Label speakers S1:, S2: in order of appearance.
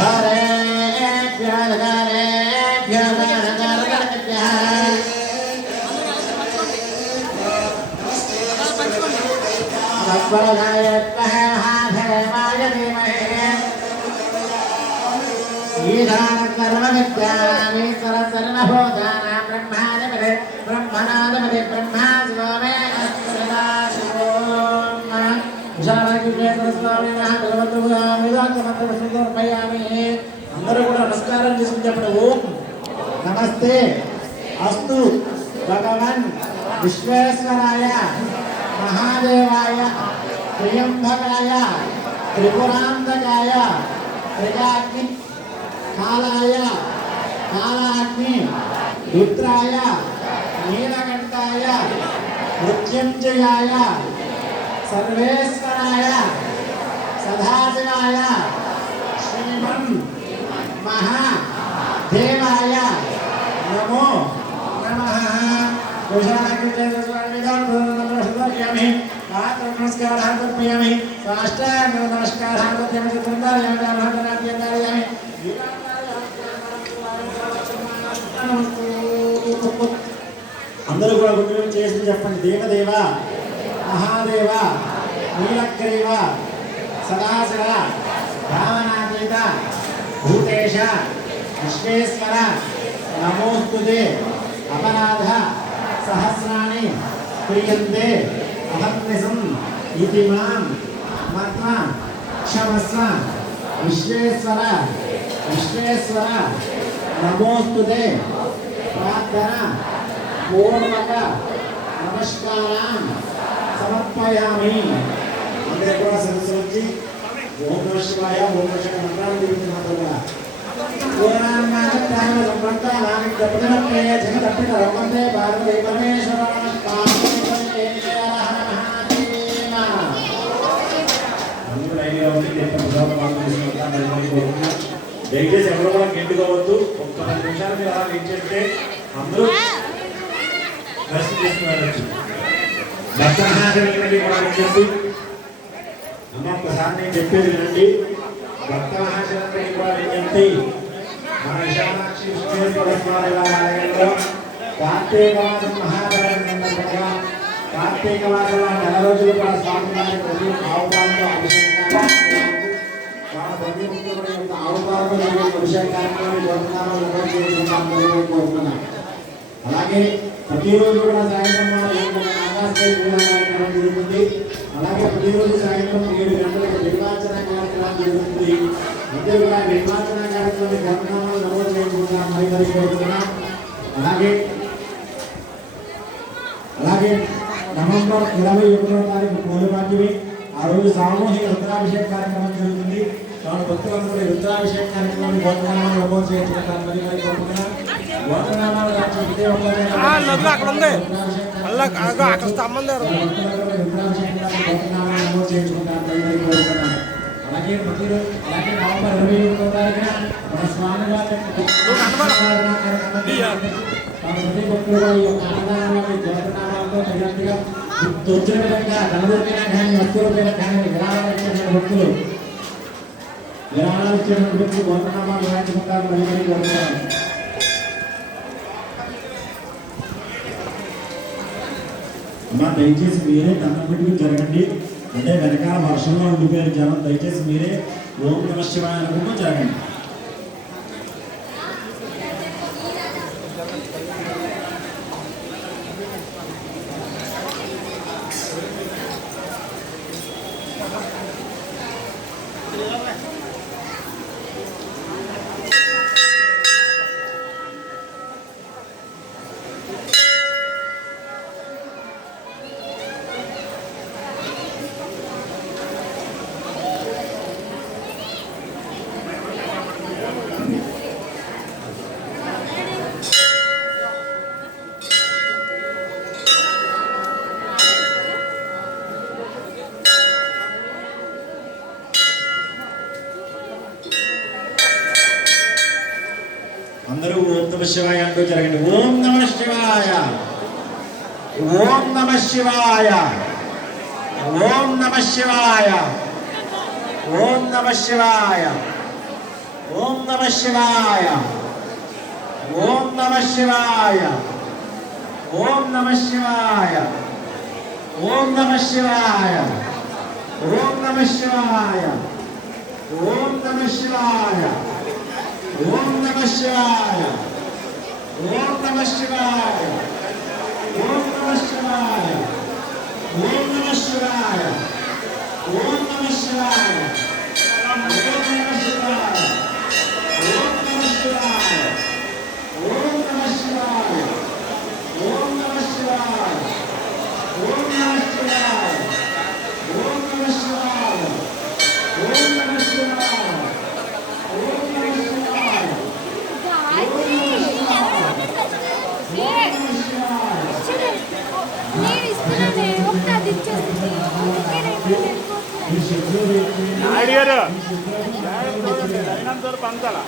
S1: ధారేభ్యో ధారేభ్యో ధారధారధారేభ్యः తత్వరదాయ ధర్మాయ ధీమహి ఈశానకర్మవిద్యామీశ్వర సర్వభూతానాం బ్రహ్మాధిపతి బ్రహ్మణాధిపతి బ్రహ్మా శివమే అందరూ కూడా నమస్కారం చేసుకుని చెప్పండి ఓం నమస్తే. అస్తు భగవన్ విశ్వేశ్వరాయ మహాదేవాయ ప్రియంభకాయ త్రిపురాంతకాయ త్రిగాగ్ని కాలాయ కాలాగ్ని రుద్రాయ నీలకంఠాయ మృత్యుంజయాయ సర్వేశ్వరాయ సదాశివాయ శ్రీమన్ మహా దేవాయ నమో నమః కుశాలకృతస్వామిదామి నమస్కారాः సాష్టాంగ నమస్కారాः కర్పయామి అందరూ కూడా గుండెలు చేసి చెప్పండి. దేవదేవ మహాదేవ నీలగ్రీవ సదాశివ భూతేశ విశ్వేశ్వర నమోస్తుదే అపరాధ సహస్రాన్ని క్రియంతే అహర్నిశం ఇది మాం మత్వ క్షమస్వ విశ్వేశ్వర విశ్వేశ్వర నమోస్తుదే ప్రార్థన పూర్వక నమస్కారం సమర్పయామి. అందరూ కూడా సరస్సు వచ్చి ఓం నమ శివాయ ఓం నమ శివాయ మంత్రాలు దిగుతున్నారు కూడా ఓనాన్నాగత్యాన సంపృక్త నామి దప్పనప్రే పరమేశ్వర దయచేసి ఎవరు కూడా గెంటుకోవద్దు ఒక్క పది నిమిషాలు మీరు అలా వెయిట్ చేస్తే అందరూ దర్శనం చేసుకున్నారు భక్తమహాశయులకి కూడా చెప్పి అమ్మ ఒక్కసారి నేను చెప్పేది వినండి. భక్తమహాశయులకి కూడా మన కార్తీక మాసం కార్తీక మాసంలో నెల రోజులు కూడా స్వామి ప్రతి ఆవుపాలతో ఆవుపాలతో అభిషేకాన్ని అలాగే ప్రతిరోజు కూడా సాయంత్రం కార్యక్రమం జరుగుతుంది. అలాగే ప్రతిరోజు సాయంత్రం ఏడు గంటలకు నిర్వాచన కార్యక్రమం జరుగుతుంది. అందరూ కూడా నిర్వాచన కార్యక్రమం గమనామాలు నమోదు చేయకుండా మరి కోరుతున్నాం అలాగే అలాగే నవంబర్ ఇరవై ఒకటో తారీఖు పోలిపాటివి ఆ రోజు సామూహిక రుద్రాభిషేక కార్యక్రమం జరుగుతుంది. కాబట్టి భక్తులందరూ రుద్రాభిషేక కార్యక్రమాన్ని గోత్రనామాలు నమోదు చేసుకుంటారు మరి మరి
S2: నదులు అక్కడ ఉంది. మళ్ళా అక్కడ స్తంభం దగ్గర
S1: తోచిన విధంగా ధనరూపేణ కానీ వస్తు రూపేణ కానీ విరాళాలు ఇచ్చిన భక్తులు విరాళాలు ఇచ్చిన భక్తులు గోత్రనామాలు నిర్వహించుకుంటారు మరి మరి కోరుతున్నాను అమ్మా దయచేసి మీరే దండం పెట్టుకుని జరగండి. అంటే వెనకాల వర్షంలో ఉండిపోయిన జనం దయచేసి మీరే ఓం నమ శివాయ అనుకుంటూ జరగండి. అందరూ ఓం నమ శివాయ అంటూ జరగండి ఓం నమ శివాయ ఓం నమ శివాయ ఓం నమ శివాయ ఓం నమ శివాయ ఓం నమ శివాయ ఓం నమ శివాయ ఓం నమ శివాయ ఓం నమ శివాయ ఓం నమ శివాయ ఓం నమ శివాయ ఓం నమ శివాయ ఓం నమ శివాయ ఓం నమ శివాయ ఓం నమ శివాయ ఓం నమ శివాయ ఓం నమ శివాయ ఓం నమ శివాయ ఓం నమ శివాయ ఓం నమ శివాయ ఓం నమ శివాయ
S2: నాయుడు గారు అంతలా